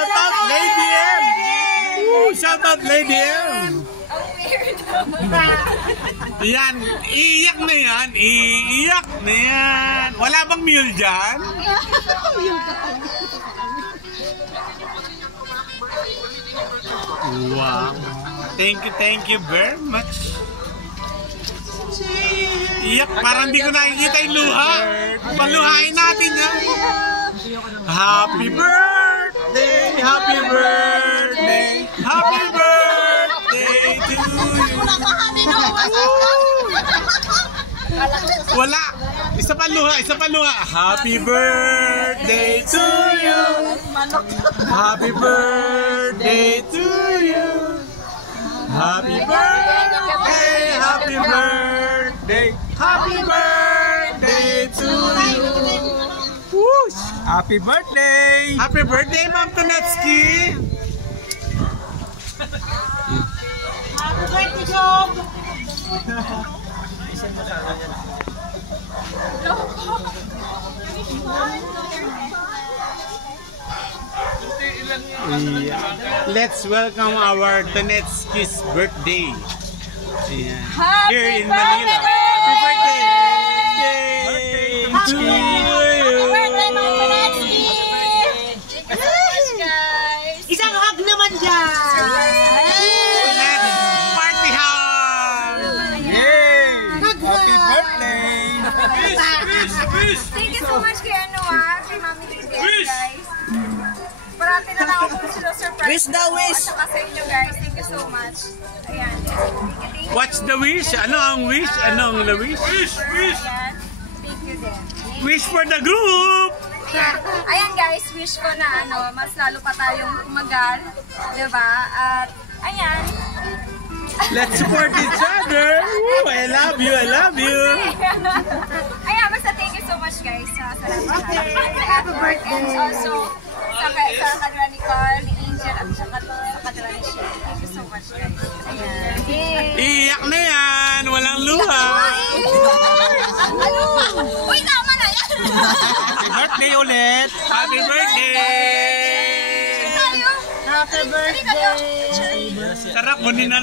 Shout out Lady M! Woo! Shout out Lady M! Ang weird. Yan, iiyak na yan. Iiyak na yan. Wala bang mule dyan? Wow. Thank you very much. Iyak, parang hindi ko nakikita yung luha. Paluhain natin yan. Happy birthday, happy birthday, happy birthday to you. Wala. Isa pa luha. Happy birthday to you. Happy birthday to you. Happy birthday, happy birthday, happy birthday to you. Whoosh! Happy birthday! Happy birthday, Ma'am Tonetsky! Happy birthday, Job! Let's welcome our Tonetsky's birthday. Here in Happy Manila. Happy birthday! Happy birthday, Ma'am Tonetsky! Thank you so much, guys! Isang hug naman dyan! Party hug! Yay! Happy birthday! Thank you so much kay kay Mami Lady, guys. Parati na lang ako sino-surprise. Wish the wish! At saka sa inyo, guys. Thank you so much. Ayan. Thank you. What's the wish? Ano ang wish? Ano ang wish? Ayan. Thank you din. Wish for the group! Ayan, guys. Wish ko na mas lalo pa tayong umagal. Diba? At ayan. Let's support each other! Woo, I love you! I love you! Ayan, basta thank you so much, guys. Salamat. Happy birthday. And also, sa kanila ni Carl, ni Angel, at sa kanila ni Shay. Thank you so much, guys. Ayan. Iyak na yan! Walang luha! Ano? Uy, tama na yan! Happy birthday ulit! Happy birthday! Happy birthday! Sarap, muni na